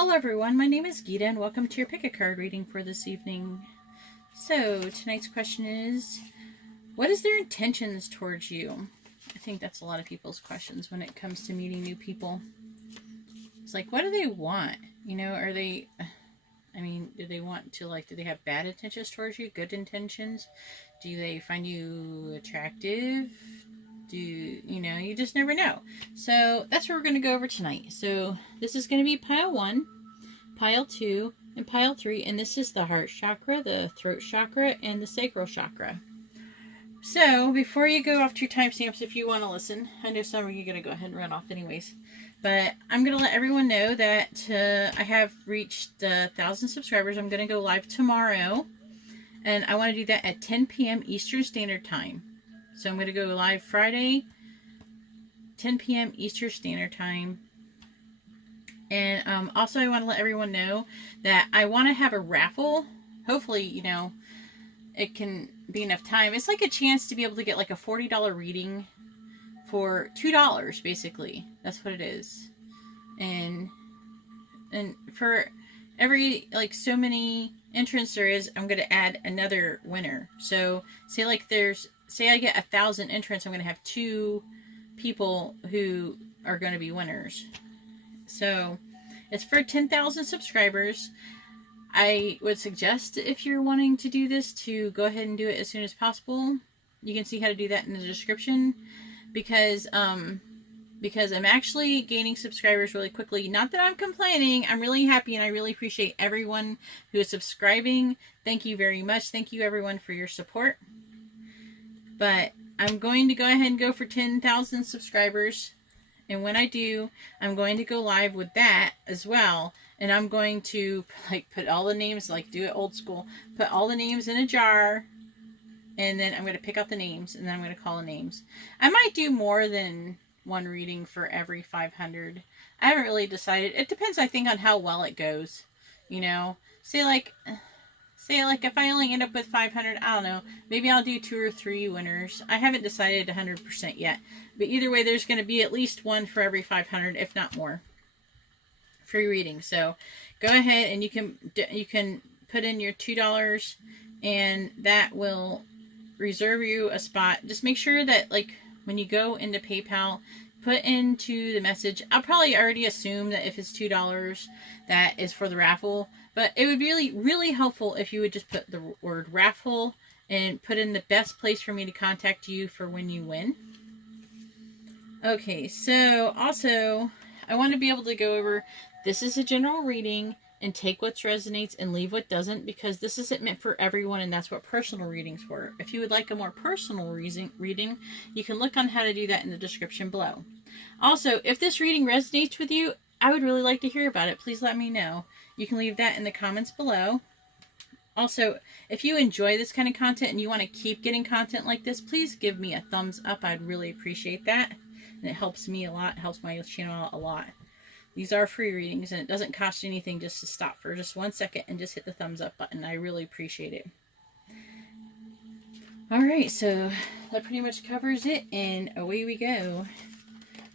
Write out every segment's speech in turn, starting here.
Hello everyone, my name is Gita and welcome to your pick a card reading for this evening. So tonight's question is, what is their intentions towards you? I think that's a lot of people's questions when it comes to meeting new people. It's like, what do they want? You know, are they, do they want to, do they have bad intentions towards you? Good intentions? Do they find you attractive? You just never know. So that's what we're going to go over tonight. So this is going to be pile 1, pile 2, and pile 3. And this is the heart chakra, the throat chakra, and the sacral chakra. So before you go off to your timestamps, if you want to listen, I know some of you are going to go ahead and run off anyways. But I'm going to let everyone know that I have reached 1,000 subscribers. I'm going to go live tomorrow. And I want to do that at 10 p.m. Eastern Standard Time. So I'm going to go live Friday, 10 p.m. Eastern Standard Time. And also I want to let everyone know that I want to have a raffle. Hopefully, it can be enough time. It's like a chance to be able to get like a $40 reading for $2, basically. That's what it is. And for every, so many entrants there is, I'm going to add another winner. So say I get 1,000 entrants, I'm going to have 2 people who are going to be winners. So it's for 10,000 subscribers. I would suggest, if you're wanting to do this, to go ahead and do it as soon as possible. You can see how to do that in the description, because I'm actually gaining subscribers really quickly. Not that I'm complaining. I'm really happy and I really appreciate everyone who is subscribing. Thank you very much. Thank you everyone for your support. But I'm going to go ahead and go for 10,000 subscribers. And when I do, I'm going to go live with that as well. And I'm going to put all the names, do it old school. Put all the names in a jar. And then I'm going to pick out the names. And then I'm going to call the names. I might do more than one reading for every 500. I haven't really decided. It depends, I think, on how well it goes. Say if I only end up with 500, I don't know, maybe I'll do 2 or 3 winners. I haven't decided 100% yet. But either way, there's going to be at least one for every 500, if not more. Free reading. So go ahead and you can put in your $2 and that will reserve you a spot. Just make sure that when you go into PayPal, put into the message, I'll probably already assume that if it's $2, that is for the raffle. But it would be really, really helpful if you would just put the word raffle and put in the best place for me to contact you for when you win. Okay, so also, I want to be able to go over, this is a general reading, and take what resonates and leave what doesn't, because this isn't meant for everyone, and that's what personal readings were. If you would like a more personal reading, you can look on how to do that in the description below. Also, if this reading resonates with you, I would really like to hear about it. Please let me know. You can leave that in the comments below. Also, if you enjoy this kind of content and you want to keep getting content like this, please give me a thumbs up. I'd really appreciate that. And it helps me a lot. It helps my channel out a lot. These are free readings, and it doesn't cost anything just to stop for just 1 second and just hit the thumbs up button. I really appreciate it. Alright, so that pretty much covers it, and away we go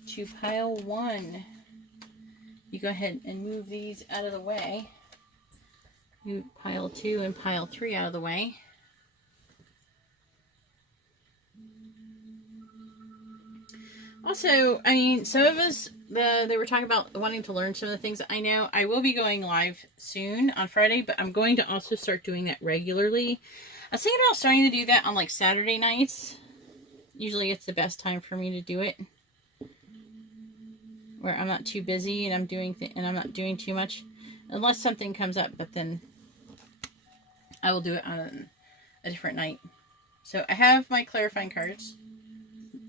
to pile 1. You go ahead and move these out of the way. Move pile 2 and pile 3 out of the way. Also, some of us, they were talking about wanting to learn some of the things. I know I will be going live soon on Friday, but I'm going to also start doing that regularly. I was thinking about starting to do that on Saturday nights. Usually it's the best time for me to do it, where I'm not too busy and I'm not doing too much, unless something comes up. But then I will do it on a different night. So I have my clarifying cards,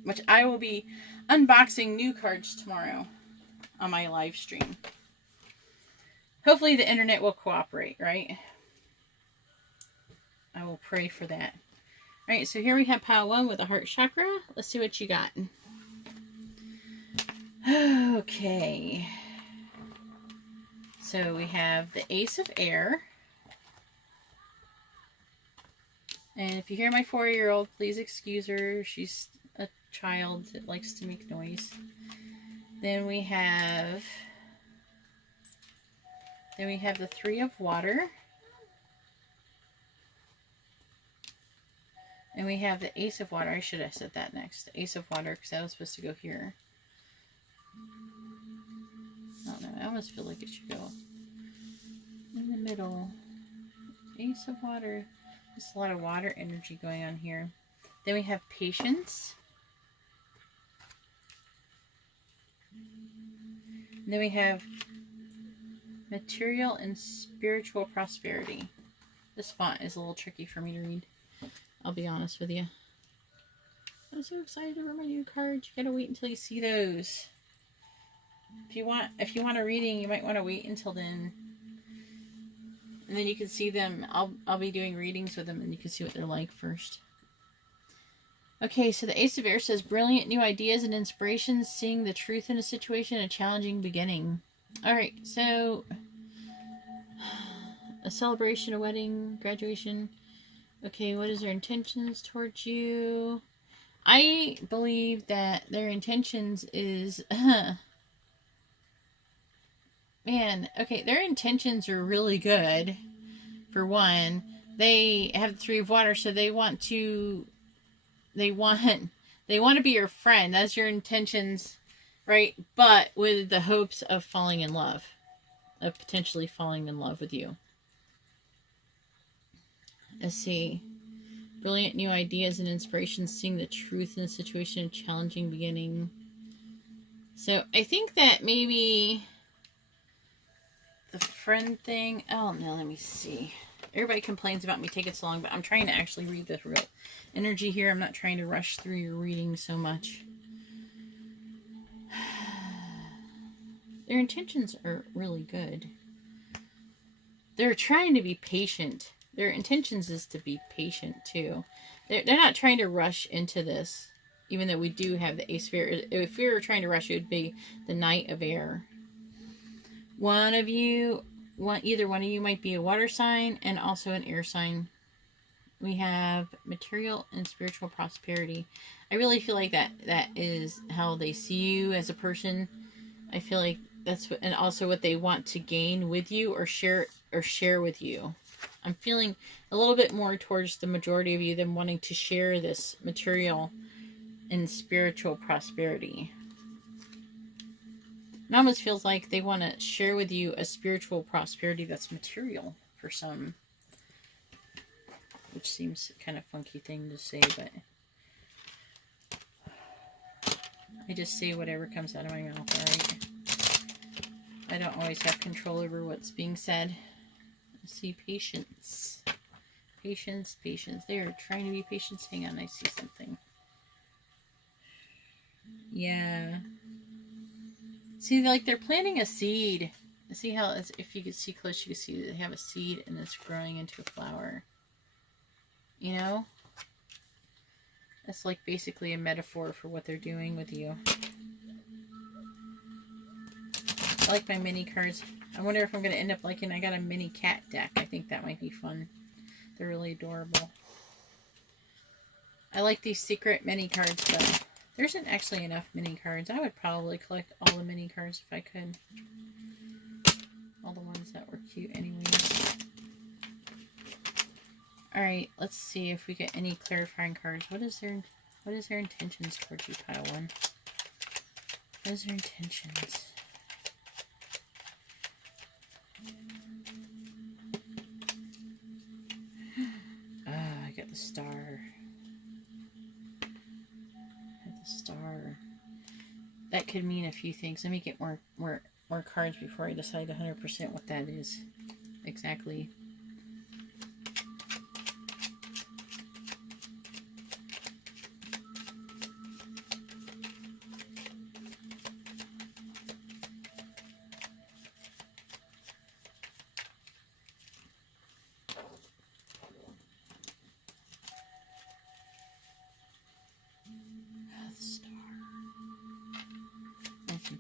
which I will be unboxing new cards tomorrow on my live stream. Hopefully the internet will cooperate, right? I will pray for that. Alright, so here we have pile 1 with the heart chakra. Let's see what you got. Okay. So we have the Ace of Air. And if you hear my 4-year-old, please excuse her. She's a child that likes to make noise. Then we have Then we have the Three of Water. And we have the Ace of Water. I should have said that next. The Ace of Water, because that was supposed to go here. I don't know. I almost feel like it should go in the middle. Ace of Water. There's a lot of water energy going on here. Then we have Patience. And then we have Material and Spiritual Prosperity. This font is a little tricky for me to read. I'll be honest with you. I'm so excited over my new cards. You gotta wait until you see those. If you want a reading, you might want to wait until then. And then you can see them. I'll be doing readings with them, and you can see what they're like first. Okay, so the Ace of Air says, brilliant new ideas and inspirations, seeing the truth in a situation, a challenging beginning. Alright, so a celebration, a wedding, graduation. Okay, what is their intentions towards you? I believe that their intentions is... Man, okay, their intentions are really good. For one, they have the Three of Water, so they want to be your friend. That's your intentions, right? But with the hopes of falling in love, of potentially falling in love with you. Let's see. Brilliant new ideas and inspirations, seeing the truth in a situation, a challenging beginning. So I think that maybe the friend thing. Oh no, let me see. Everybody complains about me taking so long, but I'm trying to actually read the real energy here. I'm not trying to rush through your reading so much. Their intentions are really good. They're trying to be patient. Their intentions is to be patient too. They're not trying to rush into this, even though we do have the Ace of Air. If we were trying to rush, it would be the Knight of Air. Either one of you might be a water sign and also an air sign. We have material and spiritual prosperity. I really feel like that is how they see you as a person. I feel like that's what, and also what they want to gain with you or share with you. I'm feeling a little bit more towards the majority of you than wanting to share this material and spiritual prosperity. It almost feels like they want to share with you a spiritual prosperity that's material for some. Which seems kind of funky thing to say, but I just say whatever comes out of my mouth, alright? I don't always have control over what's being said. Let's see, patience. Patience, patience. They are trying to be patient. Hang on, I see something. Yeah. See, like they're planting a seed. See how, if you can see close, you can see that they have a seed and it's growing into a flower. You know? That's like basically a metaphor for what they're doing with you. I like my mini cards. I wonder if I'm going to end up liking, I got a mini cat deck. I think that might be fun. They're really adorable. I like these secret mini cards, but there isn't actually enough mini cards. I would probably collect all the mini cards if I could. All the ones that were cute anyway. Alright, let's see if we get any clarifying cards. What is their intentions towards you, pile one? What is their intentions? I got the star. Star. That could mean a few things. Let me get more cards before I decide 100% what that is exactly.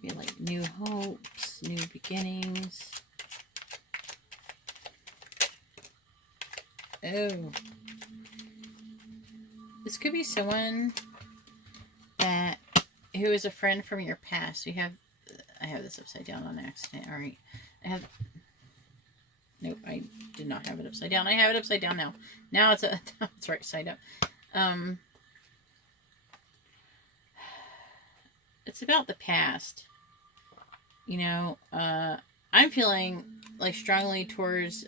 Be like new hopes, new beginnings. Oh. This could be someone who is a friend from your past. I have this upside down on accident. Alright. Nope, I did not have it upside down. I have it upside down now. Now it's it's right side up. It's about the past. You know, I'm feeling like strongly towards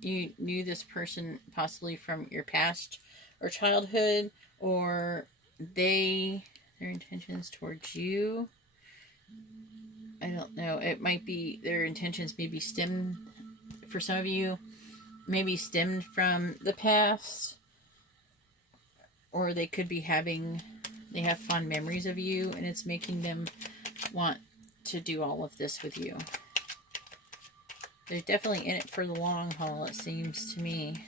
you knew this person possibly from your past or childhood, or their intentions towards you. I don't know. It might be their intentions maybe stem for some of you, maybe stemmed from the past, or they could be they have fond memories of you, and it's making them want to do all of this with you. They're definitely in it for the long haul, it seems to me.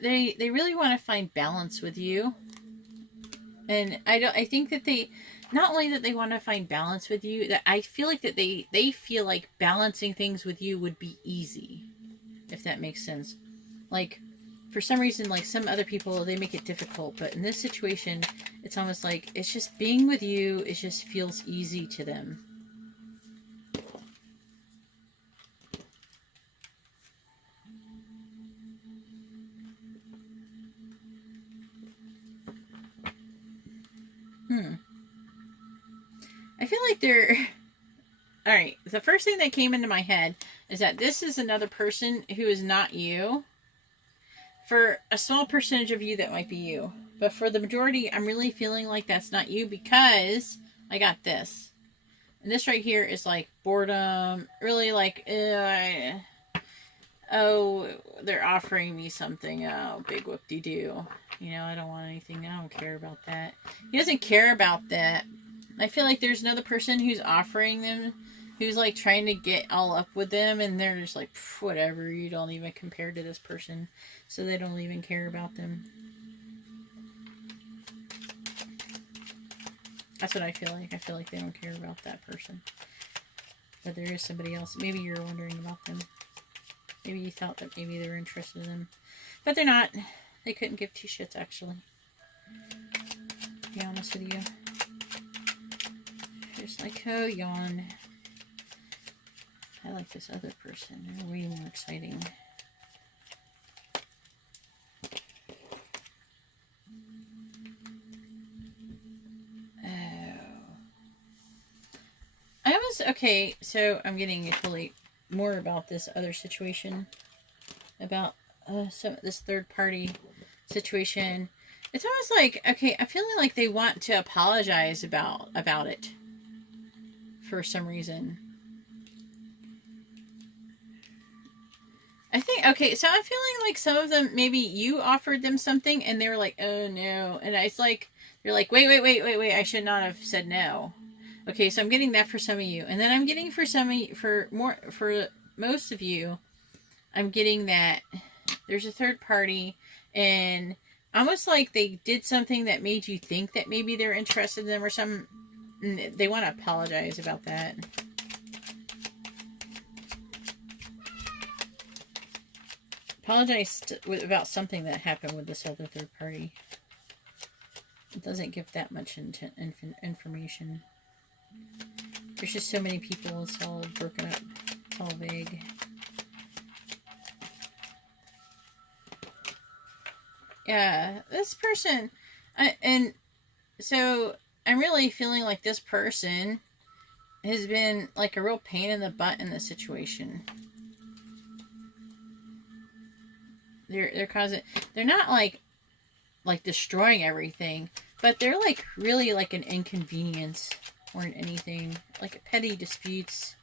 They really want to find balance with you. And I think that they, not only that they want to find balance with you, that I feel like that they feel like balancing things with you would be easy, if that makes sense. Like, for some reason, like some other people, they make it difficult, but in this situation, it's almost like it's just being with you, it just feels easy to them. I feel like they're... Alright, the first thing that came into my head is that this is another person who is not you. For a small percentage of you, that might be you. But for the majority, I'm really feeling like that's not you, because I got this. And this right here is like boredom. Really like, oh, they're offering me something. Oh, big whoop-de-doo. You know, I don't want anything. I don't care about that. He doesn't care about that. I feel like there's another person who's offering them, who's like trying to get all up with them, and they're just like, whatever, you don't even compare to this person, so they don't even care about them. That's what I feel like. I feel like they don't care about that person. But there is somebody else. Maybe you're wondering about them. Maybe you thought that maybe they were interested in them. But they're not. They couldn't give two shits, actually. To be honest with you. Just like, oh, yawn. I like this other person. They're way more exciting. Okay, so I'm getting totally more about this other situation. About this third party situation. It's almost like, okay, I'm feeling like they want to apologize about it. For some reason. I think, okay, so I'm feeling like some of them, maybe you offered them something and they were like, oh no. And it's like, you're like, wait, I should not have said no. Okay, so I'm getting that for some of you. And then I'm getting for most of you, I'm getting that there's a third party, and almost like they did something that made you think that maybe they're interested in them or something. They want to apologize about that. Apologize about something that happened with this other third party. It doesn't give that much information. There's just so many people. It's all broken up. It's all vague. Yeah, this person... and so... I'm really feeling like this person has been like a real pain in the butt in this situation. They're causing, they're not like destroying everything, but they're like really like an inconvenience more than anything, like petty disputes.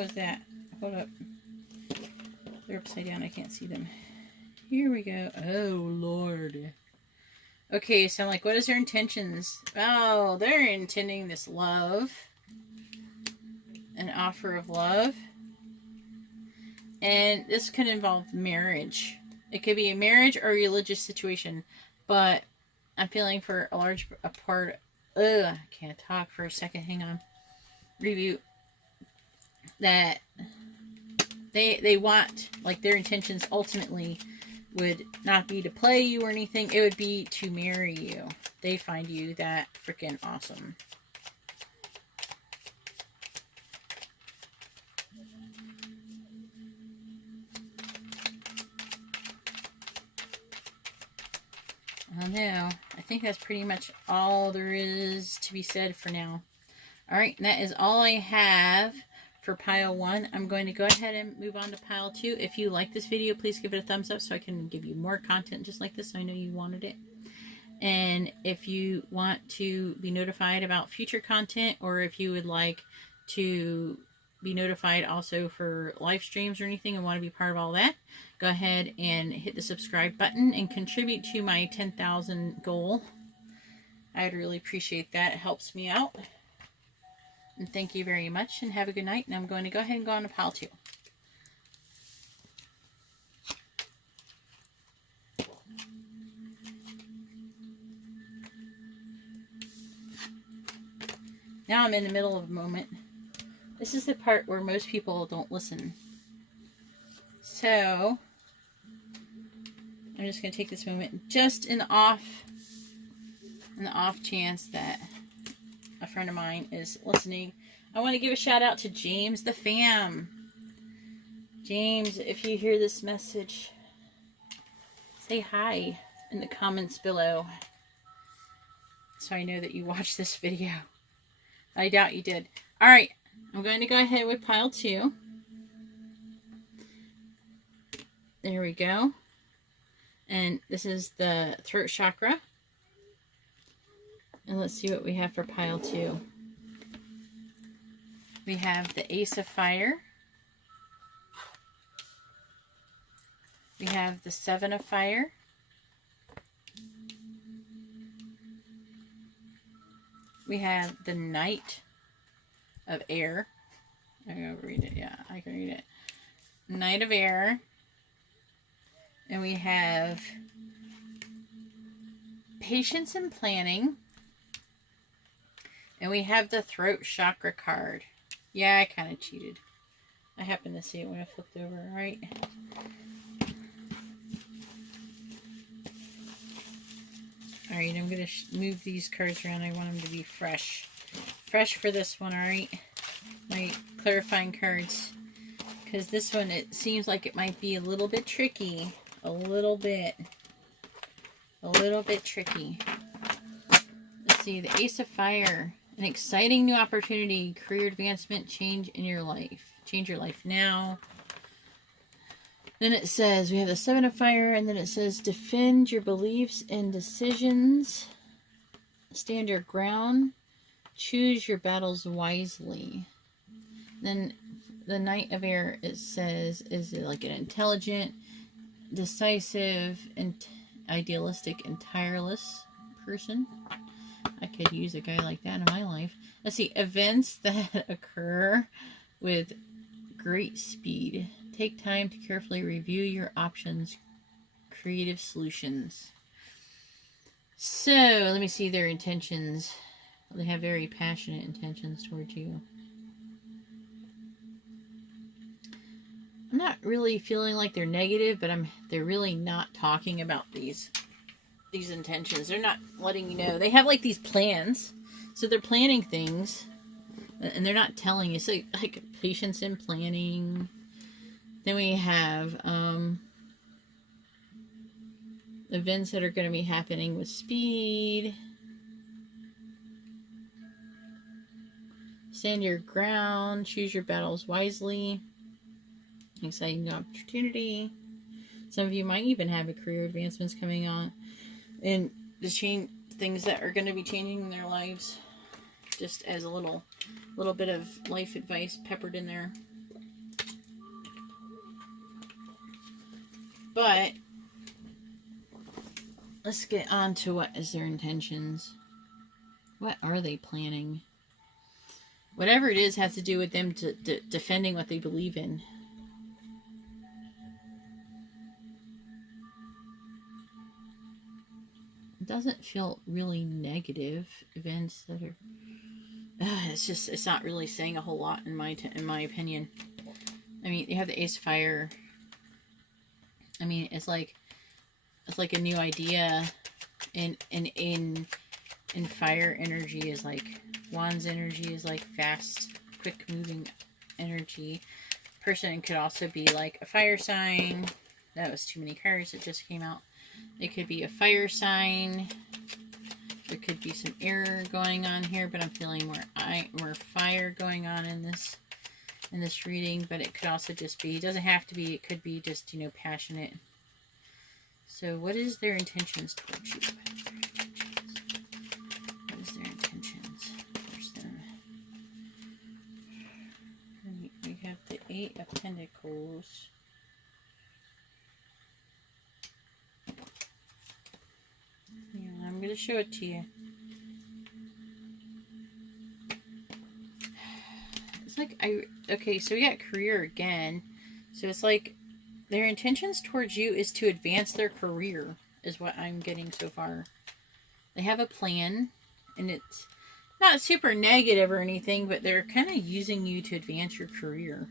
was that? Hold up. They're upside down. I can't see them. Here we go. Oh, Lord. Okay, so I'm like, what is their intentions? Oh, they're intending this love. An offer of love. And this could involve marriage. It could be a marriage or a religious situation. But I'm feeling for a part. I can't talk for a second. Hang on. Review. That they want, like, their intentions ultimately would not be to play you or anything. It would be to marry you. They find you that freaking awesome. I don't know. I think that's pretty much all there is to be said for now. Alright, and that is all I have for pile 1. I'm going to go ahead and move on to pile 2. If you like this video, please give it a thumbs up so I can give you more content just like this. I know you wanted it. And if you want to be notified about future content, or if you would like to be notified also for live streams or anything and want to be part of all that, go ahead and hit the subscribe button and contribute to my 10,000 goal. I'd really appreciate that. It helps me out. And thank you very much, and have a good night. And I'm going to go ahead and go on to pile 2. Now I'm in the middle of a moment. This is the part where most people don't listen. So, I'm just going to take this moment just in the off chance that a friend of mine is listening. I want to give a shout out to James the Fam. James, if you hear this message, say hi in the comments below so I know that you watched this video. I doubt you did. Alright, I'm going to go ahead with pile 2. There we go. And this is the throat chakra. And let's see what we have for pile 2. We have the Ace of Fire. We have the Seven of Fire. We have the Knight of Air. I'm going to read it. Yeah, I can read it. Knight of Air. And we have Patience and Planning. And we have the Throat Chakra card. Yeah, I kind of cheated. I happened to see it when I flipped over, right? Alright, I'm going to move these cards around. I want them to be fresh. Fresh for this one, alright? My clarifying cards. Because this one, it seems like it might be a little bit tricky. A little bit tricky. Let's see, the Ace of Fire. An exciting new opportunity, career advancement, change in your life. Change your life now. Then it says, we have the Seven of Fire, and then it says, defend your beliefs and decisions. Stand your ground. Choose your battles wisely. Then the Knight of Air, it says, is it like an intelligent, decisive, and idealistic, and tireless person. I could use a guy like that in my life. Let's see, events that occur with great speed. Take time to carefully review your options. Creative solutions. So, let me see their intentions. They have very passionate intentions towards you. I'm not really feeling like they're negative, but they're really not talking about these intentions. They're not letting you know. They have like these plans. So they're planning things. And they're not telling you. So like patience and planning. Then we have events that are going to be happening with speed. Stand your ground. Choose your battles wisely. Exciting opportunity. Some of you might even have a career advancements coming on. And the things that are going to be changing in their lives. Just as a little bit of life advice peppered in there. But let's get on to what is their intentions. What are they planning? Whatever it is has to do with them defending what they believe in. It doesn't feel really negative events that are. It's not really saying a whole lot in my opinion. I mean, you have the Ace of Fire. I mean, it's like a new idea, in fire energy is like Wands energy is like fast, quick moving energy. Person could also be like a fire sign. That was too many cards that just came out. It could be a fire sign. There could be some air going on here, but I'm feeling more fire going on in this reading. But it could also just be, it doesn't have to be, it could be just, you know, passionate. So what is their intentions towards you? What is their intentions towards them? We have the Eight of Pentacles. Yeah, I'm going to show it to you. It's like, okay, so we got career again. So it's like their intentions towards you is to advance their career, is what I'm getting so far. They have a plan, and it's not super negative or anything, but they're kind of using you to advance your career.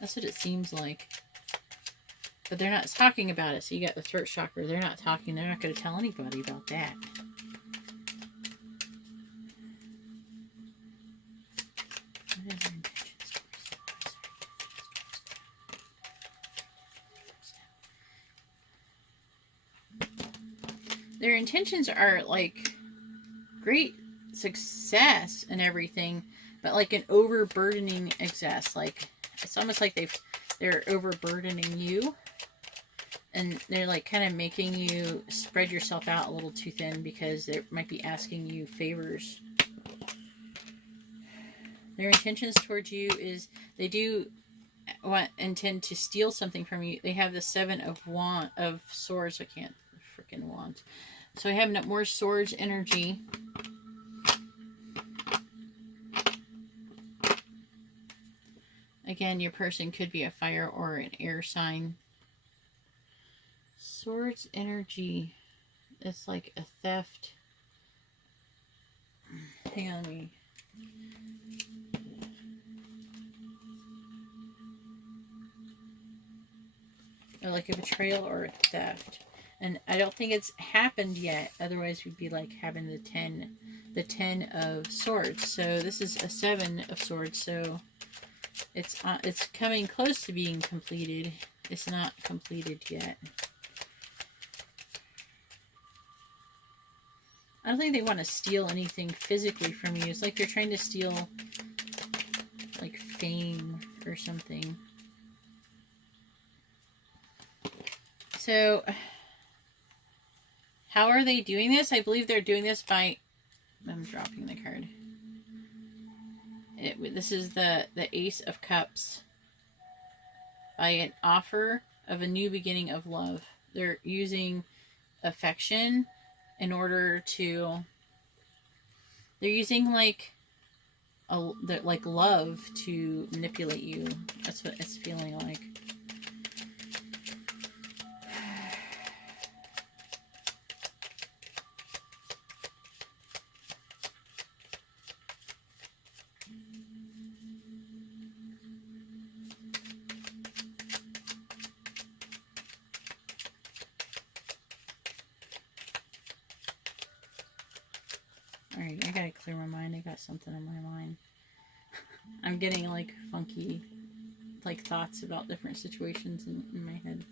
That's what it seems like. But they're not talking about it. So you got the throat chakra. They're not talking. They're not going to tell anybody about that. What is their intentions? Their intentions are like great success and everything, but like an overburdening excess. Like it's almost like they're overburdening you. And they're like kind of making you spread yourself out a little too thin because they might be asking you favors. Their intentions towards you is they do intend to steal something from you. They have the Seven of Swords. I can't freaking want. So I have more Swords energy. Again, your person could be a fire or an air sign. Swords energy. It's like a theft. Hang on me. Or like a betrayal or a theft. And I don't think it's happened yet. Otherwise we'd be like having the 10 of Swords. So this is a 7 of Swords. So it's coming close to being completed. It's not completed yet. I don't think they want to steal anything physically from you. It's like they're trying to steal like fame or something. So how are they doing this? I believe they're doing this by, I'm dropping the card. This is the Ace of Cups. By an offer of a new beginning of love. They're using affection in order to, they're using like love to manipulate you. That's what it's feeling like. Alright, I gotta clear my mind. I got something in my mind. I'm getting like funky like thoughts about different situations in my head.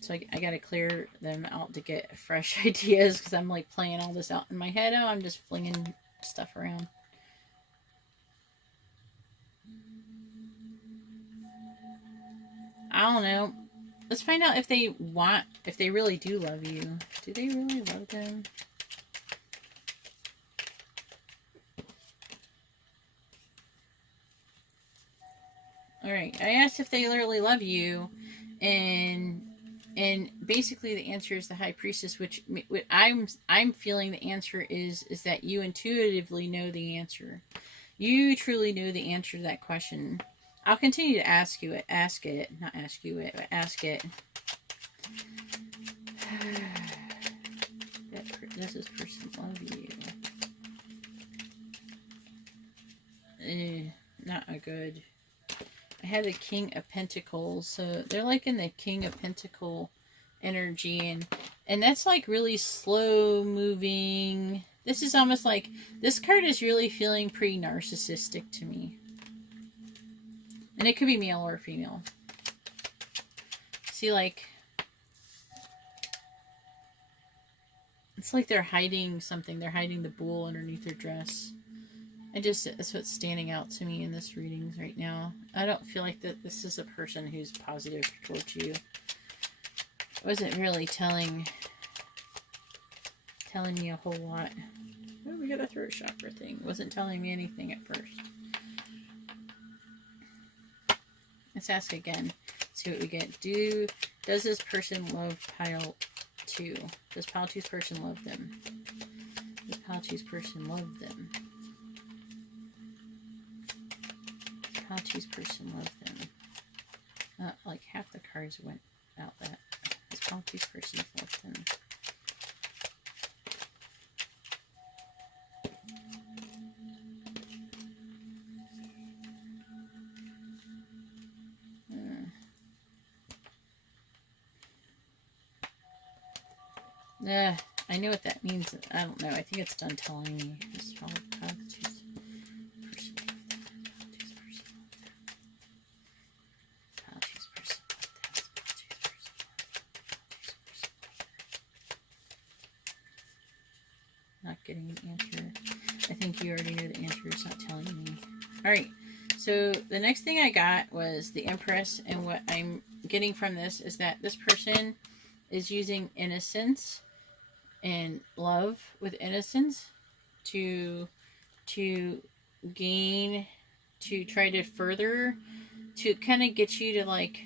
So I gotta clear them out to get fresh ideas because I'm like playing all this out in my head. Oh, I'm just flinging stuff around. I don't know. Let's find out if they really do love you. Do they really love them? All right. I asked if they literally love you, and basically the answer is the High Priestess, which I'm feeling the answer is that you intuitively know the answer. You truly know the answer to that question. I'll continue to ask it. Not ask you it, but ask it. Does this person love you? Not a good. I had the King of Pentacles, so they're like in the King of Pentacle energy, and that's like really slow moving. This is almost like this card is really feeling pretty narcissistic to me, and it could be male or female. See, like it's like they're hiding something. They're hiding the bull underneath their dress. That's what's standing out to me in this readings right now. I don't feel like that this is a person who's positive towards you. It wasn't really telling me a whole lot. Oh, we got a throat chakra thing. It wasn't telling me anything at first. Let's ask again. See what we get. Does this person love pile 2? Does pile 2's person love them? Does pile 2's person love them? How choose person love them? Like half the cards went out that. This how choose person love them. I know what that means. I don't know. I think it's done telling me. Not getting an answer. I think you already knew the answer. It's not telling me. Alright, so the next thing I got was the Empress, and what I'm getting from this is that this person is using innocence and love with innocence to gain, to try to further, to kind of get you to like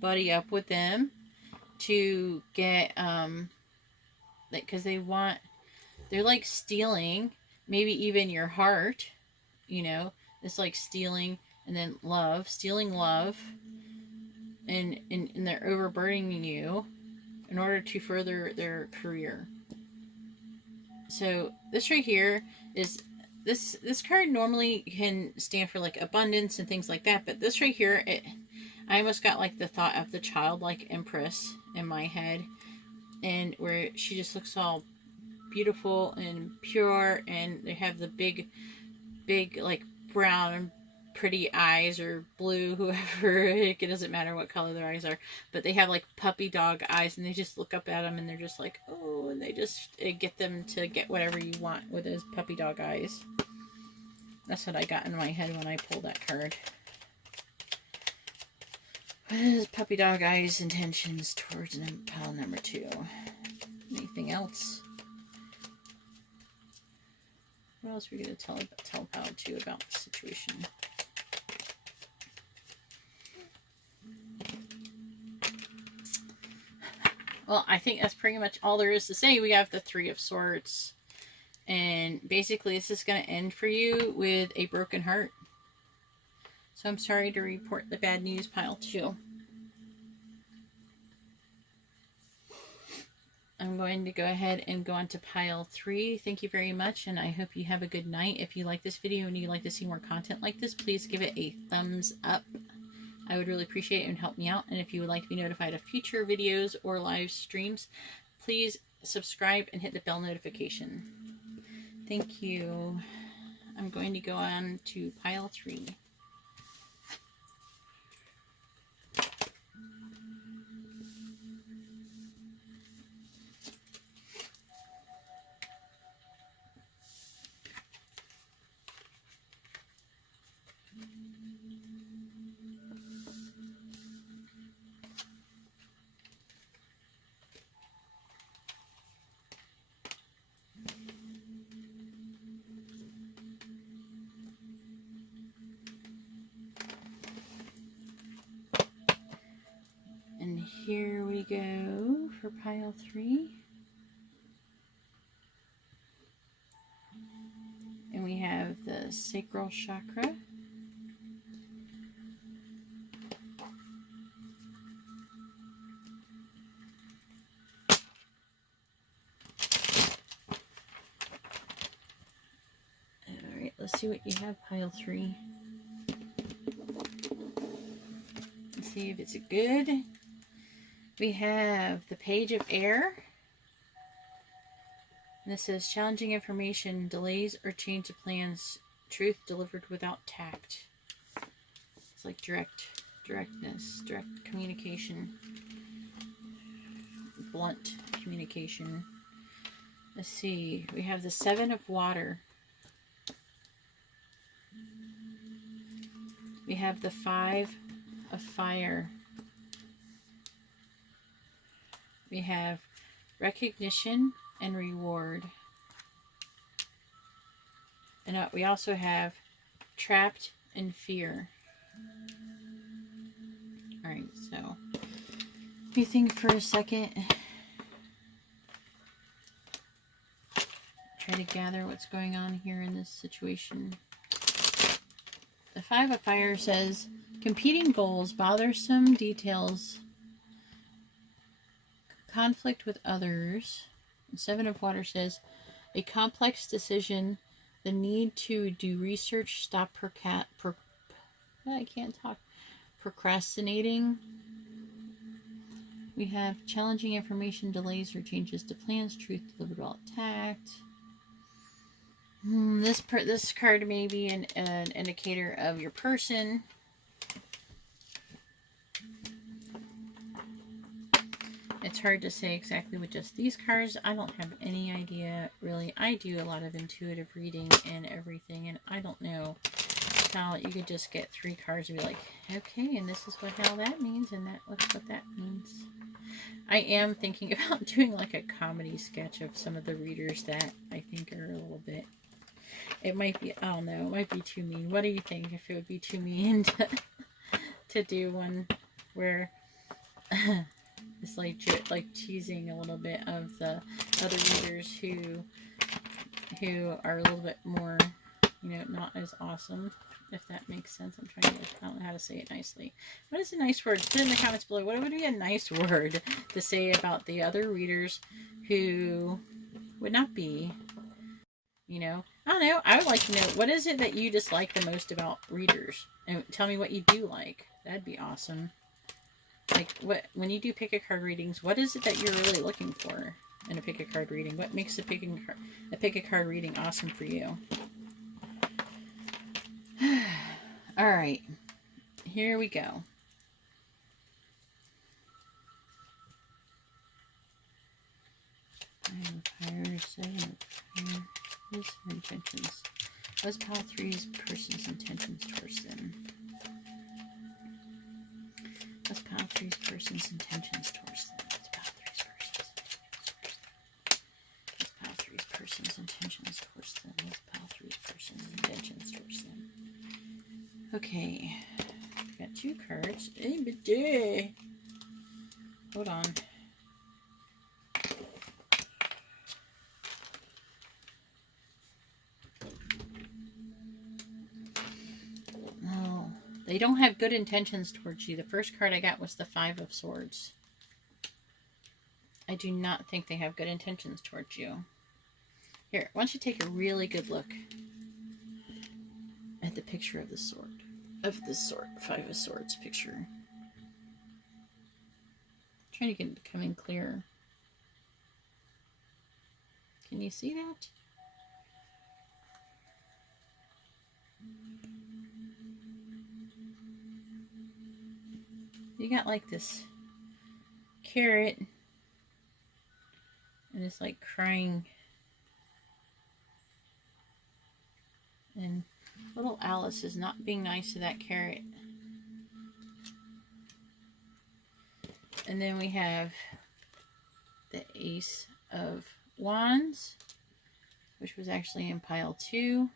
buddy up with them, to get like, because they're like stealing maybe even your heart, you know. It's like stealing, and then stealing love, and they're overburdening you in order to further their career. So this right here is this card normally can stand for like abundance and things like that, but this right here, I almost got like the thought of the childlike Empress in my head, and where she just looks all beautiful and pure, and they have the big like brown pretty eyes, or blue, whoever, it doesn't matter what color their eyes are, but they have like puppy dog eyes, and they just look up at them and they're just like, oh, and they just get them to get whatever you want with those puppy dog eyes. That's what I got in my head when I pulled that card. What is puppy dog eyes intentions towards pile number 2? Anything else? What else are we going to tell pile 2 about the situation? Well, I think that's pretty much all there is to say. We have the 3 of Swords. And basically, this is going to end for you with a broken heart. So I'm sorry to report the bad news, pile 2. I'm going to go ahead and go on to pile 3. Thank you very much, and I hope you have a good night. If you like this video and you'd like to see more content like this, please give it a thumbs up. I would really appreciate it and help me out. And if you would like to be notified of future videos or live streams, please subscribe and hit the bell notification. Thank you. I'm going to go on to pile 3. here we go for pile 3. And we have the sacral chakra. Alright, let's see what you have, pile 3. Let's see if it's good. We have the Page of Air. And this says, challenging information, delays or change of plans, truth delivered without tact. It's like directness, direct communication, blunt communication. Let's see, we have the 7 of Water. We have the 5 of Fire. We have recognition and reward. And we also have trapped in fear. Alright, so let me think for a second. Try to gather what's going on here in this situation. The 5 of Fire says, competing goals, bothersome details, conflict with others. The 7 of Water says, a complex decision, the need to do research, stop procrastinating. We have challenging information, delays or changes to plans, truth delivered without tact. This card may be an indicator of your person. It's hard to say exactly with just these cards. I don't have any idea, really. I do a lot of intuitive reading and everything, and I don't know how you could just get 3 cards and be like, okay, and this is how that means, and that's what that means. I am thinking about doing like a comedy sketch of some of the readers that I think are a little bit, it might be, I don't know, it might be too mean. What do you think, if it would be too mean to do one where it's like teasing a little bit of the other readers who are a little bit more, not as awesome, if that makes sense. I don't know how to say it nicely. What is a nice word? Put in the comments below. What would be a nice word to say about the other readers who would not be, I don't know. I would like to know, what is it that you dislike the most about readers? And tell me what you do like. That'd be awesome. Like, when you do pick a card readings, what is it that you're really looking for in a pick a card reading? What makes a pick a card reading awesome for you? All right, here we go. Fire, 7 of Fire. What's their intentions? What's pile 3's person's intentions towards them? What's pile 3's person's intentions towards them? What's pile 3's person's intentions towards them? What's pile 3's person's intentions towards them? Okay, got 2 cards. Hold on. They don't have good intentions towards you. The first card I got was the 5 of Swords. I do not think they have good intentions towards you. Here, why don't you take a really good look at the picture of the sword. Of this sword, 5 of Swords picture. I'm trying to get it becoming clearer. Can you see that? You got like this carrot, and it's like crying, and little Alice is not being nice to that carrot. And then we have the Ace of Wands, which was actually in pile 2.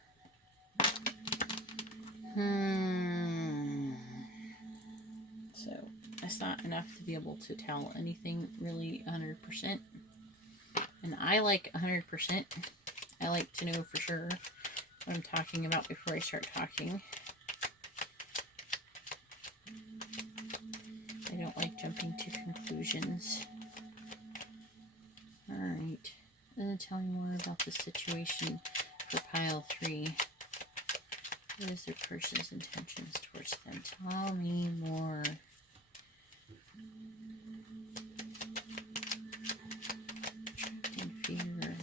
So That's not enough to be able to tell anything really 100%. And I like 100%. I like to know for sure what I'm talking about before I start talking. I don't like jumping to conclusions. Alright. Tell me more about the situation for pile 3. What is their person's intentions towards them? Tell me more. Trapped in fear.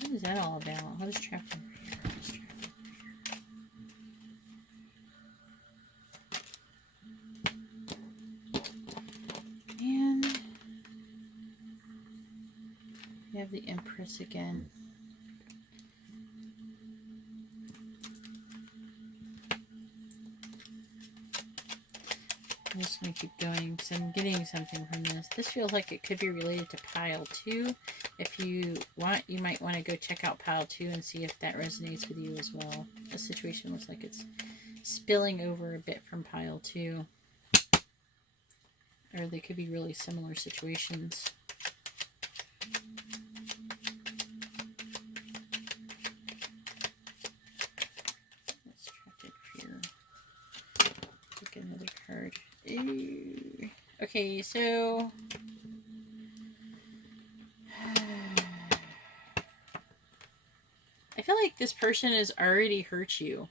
What is that all about? What is trapped in fear? And we have the Empress again. I'm just going to keep going because I'm getting something from this. This feels like it could be related to pile 2. If you want, you might want to go check out pile 2 and see if that resonates with you as well. The situation looks like it's spilling over a bit from pile 2. Or they could be really similar situations. Let's trapped in fear. Take another card. Ooh. Okay, so I feel like this person has already hurt you.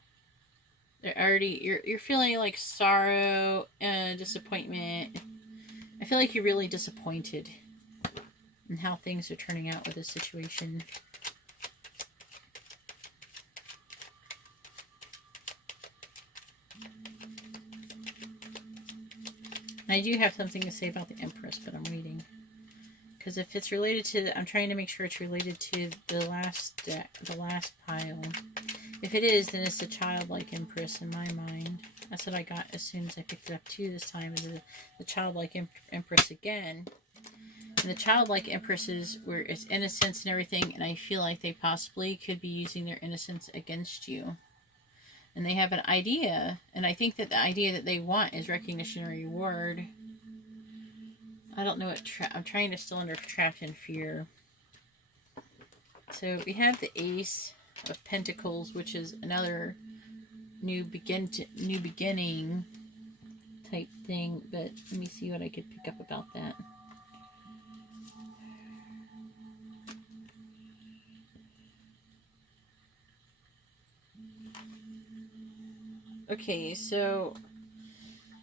They're already you're feeling like sorrow and disappointment. I feel like you're really disappointed in how things are turning out with this situation. I do have something to say about the Empress, but I'm waiting. Because if it's related to, I'm trying to make sure it's related to the last pile. If it is, then it's a childlike Empress in my mind. That's what I got as soon as I picked it up too this time. Is the childlike Empress again. And the childlike Empresses where it's innocence and everything, and I feel like they possibly could be using their innocence against you. And they have an idea, and I think that the idea that they want is recognition or reward. I don't know what I'm trying to still under trapped in fear. So we have the Ace of Pentacles, which is another new beginning type thing. But let me see what I could pick up about that. Okay, so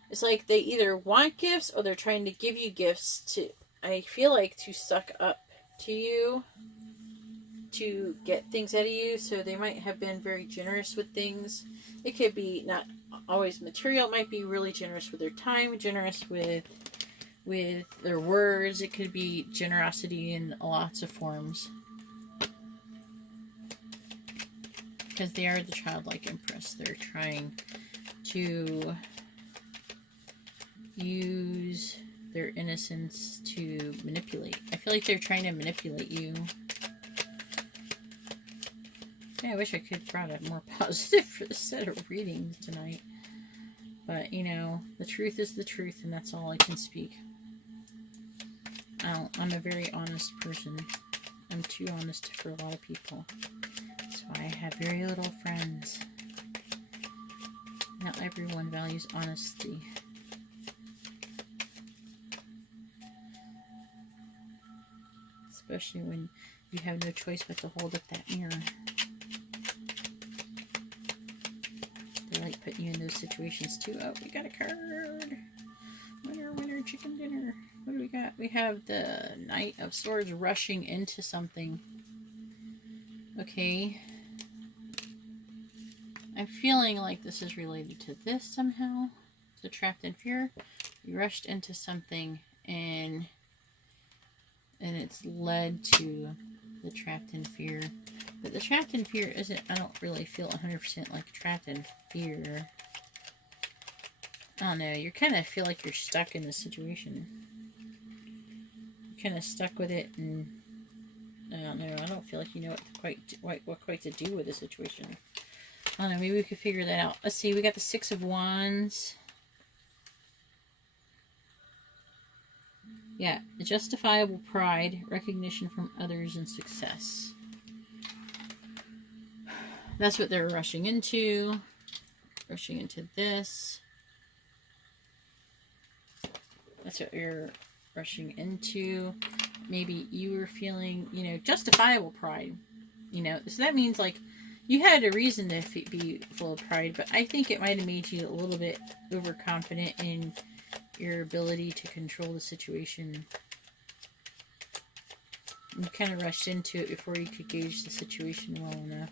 it's like they either want gifts or they're trying to give you gifts to, I feel like, to suck up to you, to get things out of you. So they might have been very generous with things. It could be not always material. It might be really generous with their time, generous with their words. It could be generosity in lots of forms. Because they are the childlike Empress. They're trying to use their innocence to manipulate. I feel like they're trying to manipulate you. Yeah, I wish I could have brought it more positive for the set of readings tonight. But, you know, the truth is the truth, and that's all I can speak. I'm a very honest person. I'm too honest for a lot of people. That's why I have very little friends. Not everyone values honesty. Especially when you have no choice but to hold up that mirror. They like putting you in those situations too. Oh, we got a card. Winner, winner, chicken dinner. What do we got? We have the Knight of Swords rushing into something. Okay. I'm feeling like this is related to this somehow. So trapped in fear. You rushed into something and it's led to the trapped in fear. But the trapped in fear isn't, I don't really feel 100% like trapped in fear. I don't know, you kind of feel like you're stuck in this situation. You're kind of stuck with it, and I don't know, I don't feel like you know what quite to do with the situation. I don't know, maybe we could figure that out. Let's see, we got the Six of Wands. Yeah, justifiable pride, recognition from others, and success. That's what they're rushing into. Rushing into this. That's what you're rushing into. Maybe you were feeling, you know, justifiable pride. You know, so that means like you had a reason to be full of pride, but I think it might have made you a little bit overconfident in your ability to control the situation. You kind of rushed into it before you could gauge the situation well enough.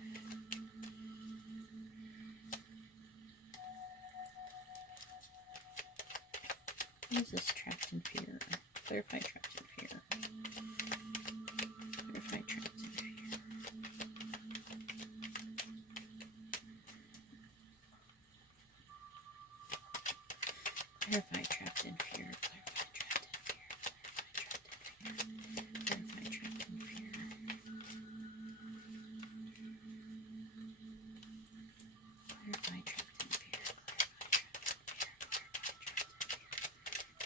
What is this? Trapped in fear. Clarify trapped in fear. Clarify trapped in fear. Clarify trapped in fear. Clarify trapped in fear. Clarify trapped in fear.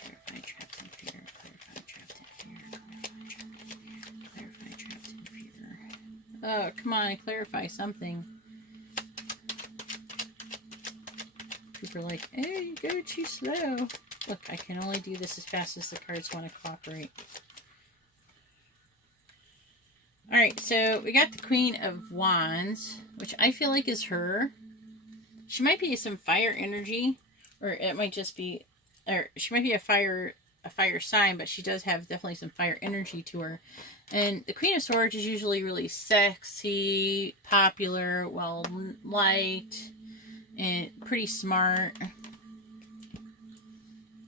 Clarify trapped in fear. Clarify trapped in fear. Clarify trapped in fear. Oh, come on, clarify something. People are like, hey, you go too slow. Look, I can only do this as fast as the cards want to cooperate. Alright, so we got the Queen of Wands, which I feel like is her. She might be some fire energy, or it might just be, or she might be a fire sign, but she does have definitely some fire energy to her. And the Queen of Swords is usually really sexy, popular, well liked, and pretty smart.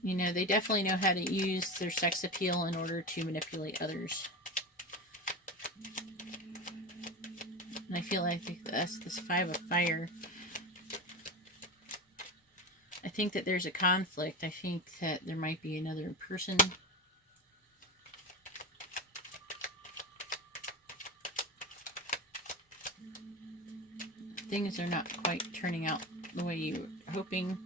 You know, they definitely know how to use their sex appeal in order to manipulate others. And I feel like that's this Five of Fire. I think that there's a conflict. I think that there might be another person. Things are not quite turning out the way you were hoping.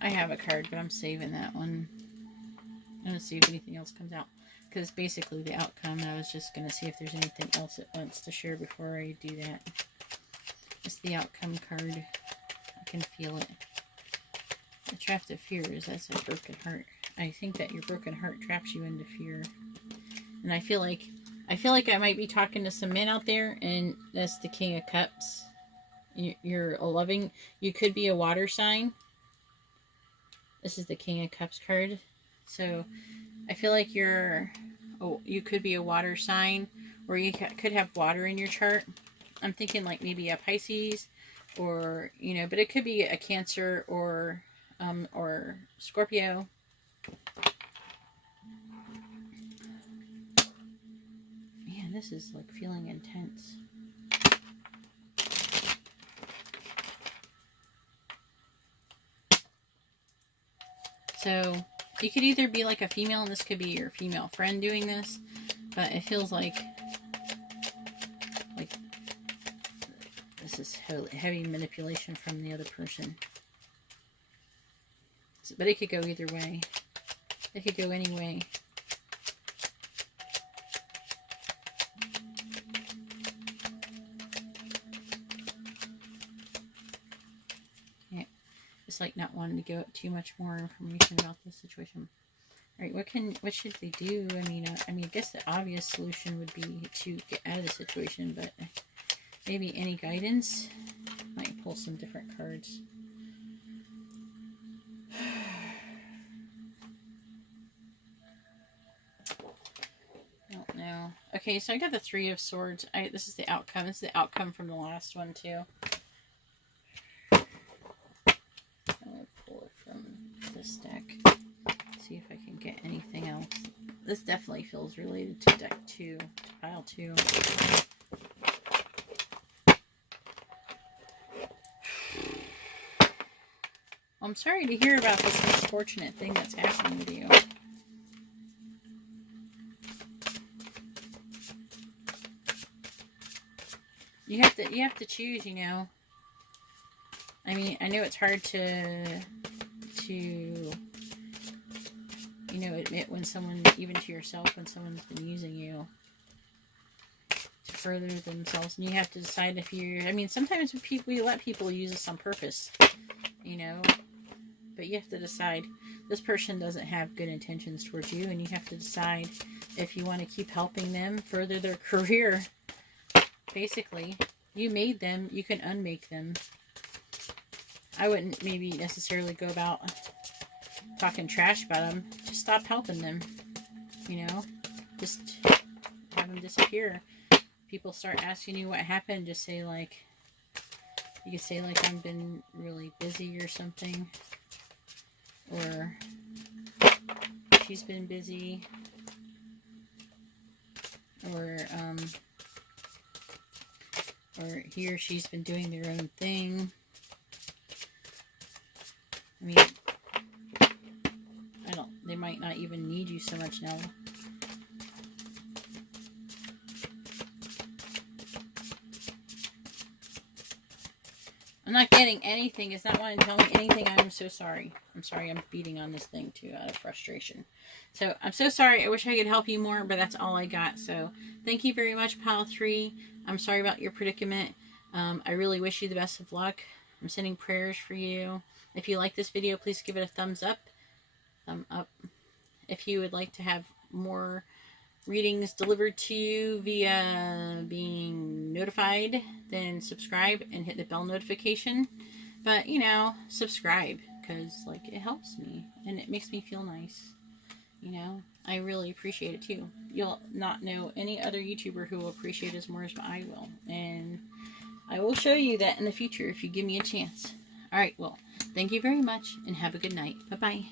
I have a card, but I'm saving that one. I'm going to see if anything else comes out. Because basically the outcome, I was just going to see if there's anything else it wants to share before I do that. It's the outcome card. I can feel it. The trapped of fears, that's a broken heart. I think that your broken heart traps you into fear. And I feel like I might be talking to some men out there, and that's the King of Cups. You're a loving, you could be a water sign. This is the King of Cups card. So I feel like you could be a water sign, or you could have water in your chart. I'm thinking like maybe a Pisces, or, you know, but it could be a Cancer or Scorpio. Man, this is like feeling intense. So you could either be like a female, and this could be your female friend doing this, but it feels like this is heavy manipulation from the other person. But it could go either way. It could go any way. Yeah, it's like not wanting to go too much more information about this situation. All right, what should they do? I mean, I guess the obvious solution would be to get out of the situation, but maybe any guidance? Might pull some different cards. I don't know. Okay, so I got the Three of Swords. This is the outcome. This is the outcome from the last one, too. I'm going to pull it from this deck. See if I can get anything else. This definitely feels related to deck 2, to pile 2. I'm sorry to hear about this unfortunate thing that's happening with you. You have to choose, you know. I mean, I know it's hard to you know, admit when someone, even to yourself, when someone's been using you to further themselves, and you have to decide if you're, I mean, sometimes we let people use us on purpose, you know, but you have to decide, this person doesn't have good intentions towards you, and you have to decide if you want to keep helping them further their career. Basically, you made them, you can unmake them. I wouldn't maybe necessarily go about talking trash about them. Just stop helping them, you know, just have them disappear. People start asking you what happened, just say like, you could say like, I've been really busy or something, or she's been busy, or he or she's been doing their own thing. I mean, they might not even need you so much now. I'm not getting anything. It's not wanting to tell me anything. I'm so sorry. I'm sorry I'm beating on this thing too out of frustration. So I'm so sorry. I wish I could help you more, but that's all I got. So thank you very much, Pile 3. I'm sorry about your predicament. I really wish you the best of luck. I'm sending prayers for you. If you like this video, please give it a thumbs up. Thumb up. If you would like to have more readings delivered to you via being notified, then subscribe and hit the bell notification. But, you know, subscribe, because, like, it helps me and it makes me feel nice. You know, I really appreciate it too. You'll not know any other YouTuber who will appreciate it as more as I will. And I will show you that in the future if you give me a chance. Alright, well, thank you very much and have a good night. Bye-bye.